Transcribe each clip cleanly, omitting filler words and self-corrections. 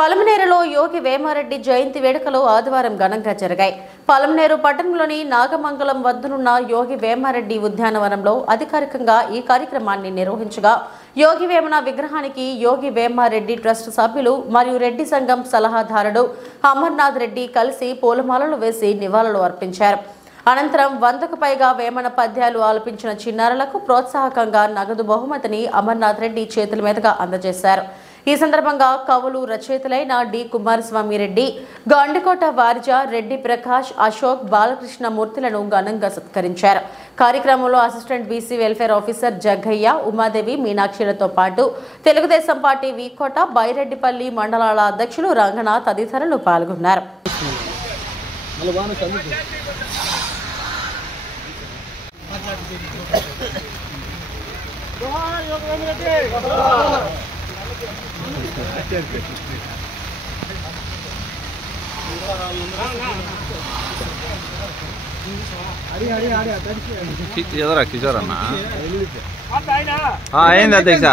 పలమనేరులో యోగి వేమారెడ్డి జయంతి వేడుకలు ఆదివారం ఘనంగా జరిగాయి. పలమనేరు పట్టణంలోని నాగమంగళం వద్దనున్న యోగి వేమారెడ్డి ఉద్యానవనంలో అధికారికంగా ఈ కార్యక్రమాన్ని నిర్వహించగా యోగి వేమన విగ్రహానికి యోగి వేమారెడ్డి ట్రస్ట్ సభ్యులు మరియు రెడ్డి సంఘం సలహాదారుడు అమర్నాథ్ రెడ్డి కలిసి పూలమాలలు వేసి నివాళులు అర్పించారు. అనంతరం 100కు పైగా వేమన పద్యాలు ఆలపించిన చిన్నారులకు ప్రోత్సాహకంగా నగదు బహుమతిని అమర్నాథ్ రెడ్డి చేతుల మీదుగా అందజేశారు. ఈ సందర్భంగా కవులు రచయితలైన డి కుమారస్వామి రెడ్డి, గాండికోట వారిజ, రెడ్డి ప్రకాష్, అశోక్, బాలకృష్ణ మూర్తులను ఘనంగా సత్కరించారు. కార్యక్రమంలో assistant BC welfare officer Jaggaiah, Umadevi, మీనాక్షిలతో పాటు తెలుగుదేశం పార్టీ వీకోట, బైరెడ్డిపల్లి మండలాల అధ్యక్షులు రంగనాథ్ తదితరులు పాల్గొన్నారు. కిషోరన్నా ఏంది అధ్యక్ష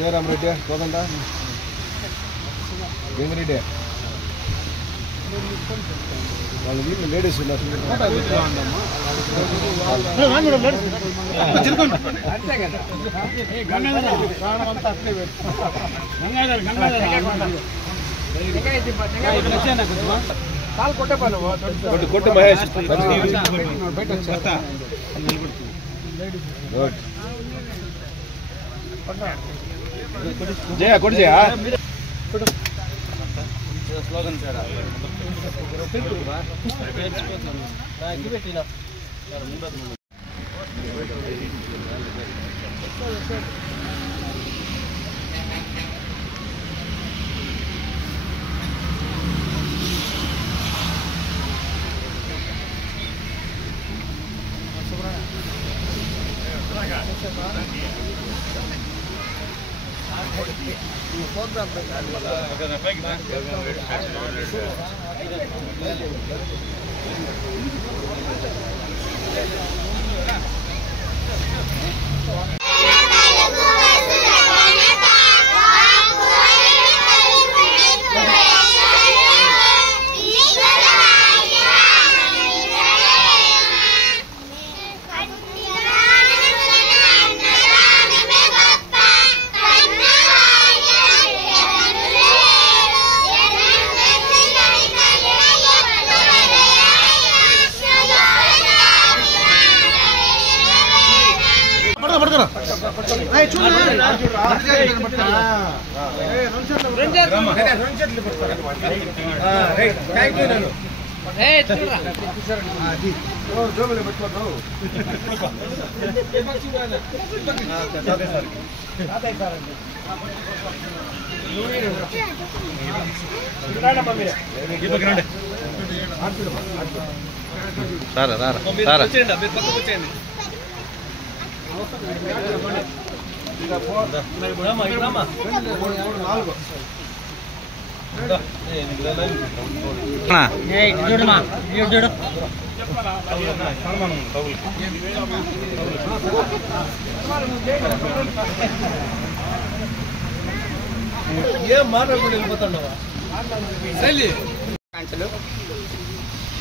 జయరామ్ రెడ్డి కోదండ భీమిరెడ్డి వాళ్ళు వీళ్ళు లేడీస్ కొట్టు మహేష్ జయ కొట్టు జయ స్లోగన్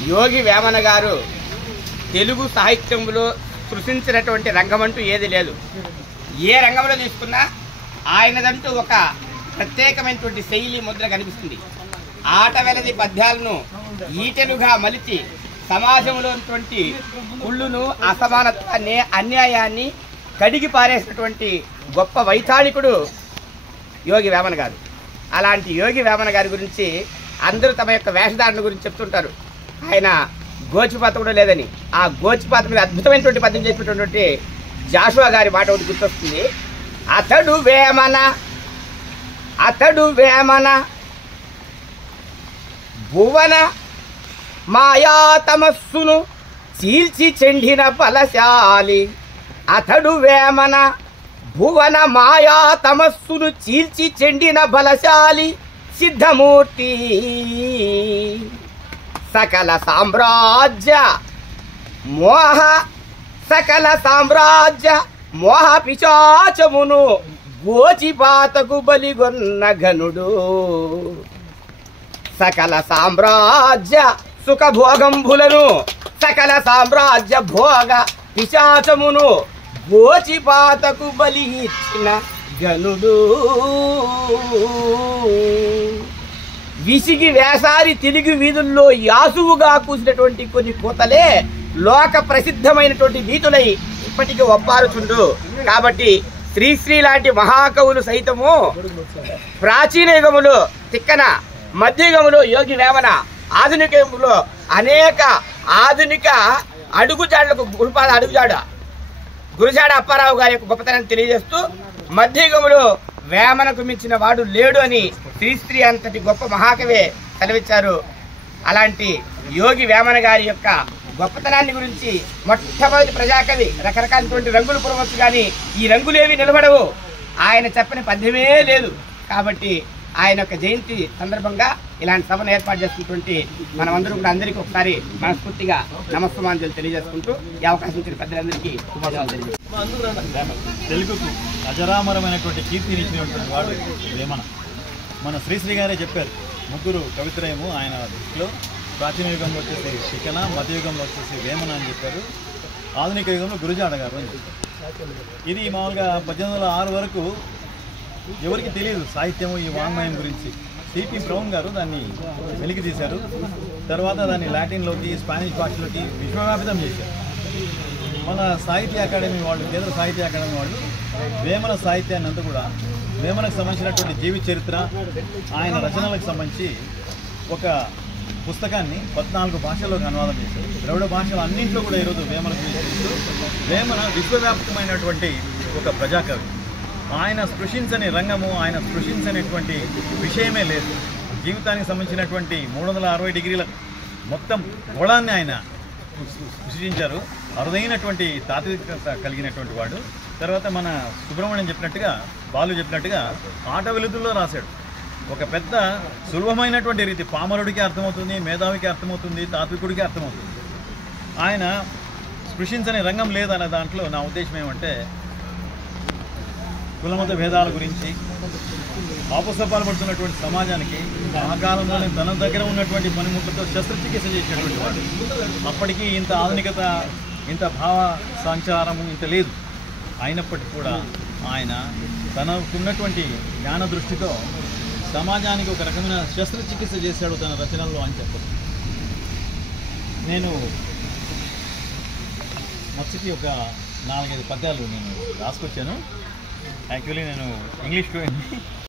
యోగి వేమన గారు తెలుగు సాహిత్యంలో సృష్టించినటువంటి రంగమంటూ ఏది లేదు. ఏ రంగంలో తీసుకున్నా ఆయనదంటూ ఒక ప్రత్యేకమైనటువంటి శైలి ముద్ర కనిపిస్తుంది. ఆట వెలది పద్యాలను ఈటెలుగా మలిచి సమాజంలోటువంటి కుళ్ళును, అసమానత్వాన్ని, అన్యాయాన్ని కడిగి పారేసినటువంటి గొప్ప వైతాళికుడు యోగి వేమన గారు. అలాంటి యోగి వేమన గారి గురించి అందరూ తమ యొక్క వేషధారణ గురించి చెప్తుంటారు. ఆయన గోచిపాత కూడా లేదని. ఆ గోచిపాత మీద అద్భుతమైనటువంటి పద్యం చేసినటువంటి జాషువా గారి మాట ఒకటి గుర్తొస్తుంది. అతడు వేమన భువన మాయా తమస్సును చీల్చి చెండిన బలశాలి. అతడు వేమన భువన మాయా తమస్సును చీల్చి చెండిన బలశాలి సిద్ధమూర్తి సకల సామ్రాజ్య మోహ పిశాచమును గోచిపాతకు బలిగొన్న ఘనుడు సకల సామ్రాజ్య సుఖభోగంబులను సకల సామ్రాజ్య భోగ పిశాచమును గోచిపాతకు బలి ఇచ్చిన గనుడు విసిగి వేసారి తిరిగి వీధుల్లో యాసువుగా కూసినటువంటి కొన్ని కోతలే లోక ప్రసిద్ధమైనటువంటి నీతులై ఇప్పటికీ ఒప్పారుచుండు. కాబట్టి శ్రీశ్రీ లాంటి మహాకవులు సైతము ప్రాచీన యుగములో తిక్కన, మధ్యయుగములో యోగి వేమన, ఆధునిక యుగంలో అనేక ఆధునిక అడుగుజాడలకు గురుజాడ అప్పారావు గారి యొక్క గొప్పతనాన్ని తెలియజేస్తూ మధ్యయుగములో వేమనకు మించిన వాడు లేడు అని శ్రీశ్రీ అంతటి గొప్ప మహాకవే సెలవిచ్చారు. అలాంటి యోగి వేమన గారి యొక్క గొప్పతనాన్ని గురించి మొట్టమొదటి ప్రజాకవి రకరకాలటువంటి రంగులు పురవచ్చు, కానీ ఈ రంగులేవి నిలబడవు. ఆయన చెప్పని పద్యమే లేదు. కాబట్టి ఆయన యొక్క జయంతి సందర్భంగా ఇలాంటి సభను ఏర్పాటు చేసుకున్నటువంటి మనమందరూ కూడా అందరికీ ఒకసారి మనస్ఫూర్తిగా నమస్కారాలు తెలియజేసుకుంటూ ఈ అవకాశం ఇచ్చిన పెద్దలందరికీ తెలుగుకు అజరామరమైనటువంటి కీర్తినిచ్చినటువంటి వాడు వేమన. మన శ్రీశ్రీ గారే చెప్పారు, ముగ్గురు కవిత్రయము ఆయన దృష్టిలో. ప్రాచీన యుగంలో వచ్చేసి తిక్కన, మధ్యయుగంలో వచ్చేసి వేమన అని చెప్పారు, ఆధునిక యుగంలో గురుజాడ గారు అని చెప్పారు. ఇది మామూలుగా 1806 వరకు ఎవరికి తెలియదు సాహిత్యము, ఈ వాంగ్మయం గురించి. సిపి బ్రౌన్ గారు దాన్ని వెలికి తీశారు. తర్వాత దాన్ని లాటిన్లోకి, స్పానిష్ భాషలోకి విశ్వవ్యాపితం చేశారు. మన సాహిత్య అకాడమీ వాళ్ళు, కేంద్ర సాహిత్య అకాడమీ వాళ్ళు వేమన సాహిత్యాన్ని అంతా కూడా, వేమనకు సంబంధించినటువంటి జీవిత చరిత్ర, ఆయన రచనలకు సంబంధించి ఒక పుస్తకాన్ని 14 భాషల్లోకి అనువాదం చేశారు. ద్రవిడ భాషలు అన్నింటిలో కూడా ఈరోజు వేమనకు వేమన విశ్వవ్యాప్తమైనటువంటి ఒక ప్రజాకవి. ఆయన స్పృశించని రంగము, ఆయన స్పృశించనేటువంటి విషయమే లేదు. జీవితానికి సంబంధించినటువంటి 360 డిగ్రీల మొత్తం గోళాన్ని ఆయన సృష్టించారు. అరుదైనటువంటి తాత్వికత కలిగినటువంటి వాడు. తర్వాత మన సుబ్రహ్మణ్యం చెప్పినట్టుగా, బాలు చెప్పినట్టుగా ఆట వెలుతుల్లో రాశాడు. ఒక పెద్ద సులభమైనటువంటి రీతి, పామరుడికి అర్థమవుతుంది, మేధావికి అర్థమవుతుంది, తాత్వికుడికి అర్థమవుతుంది. ఆయన స్పృశించని రంగం లేదనే దాంట్లో నా ఉద్దేశం ఏమంటే, కులమత భేదాల గురించి ఆపసపాలు పడుతున్నటువంటి సమాజానికి ఆ కాలంలోనే తన దగ్గర ఉన్నటువంటి పనిముట్లతో శస్త్రచికిత్స చేసినటువంటి వాడు. అప్పటికీ ఇంత ఆధునికత, ఇంత భావ సంచారము ఇంత లేదు. అయినప్పటికీ కూడా ఆయన తనకున్నటువంటి జ్ఞాన దృష్టితో సమాజానికి ఒక రకమైన శస్త్రచికిత్స చేశాడు తన రచనల్లో అని చెప్పదు. నేను మొదటి ఒక 4-5 పద్యాలు నేను రాసుకొచ్చాను. యాక్చువల్లీ నేను ఇంగ్లీష్ స్టూడెంట్ని.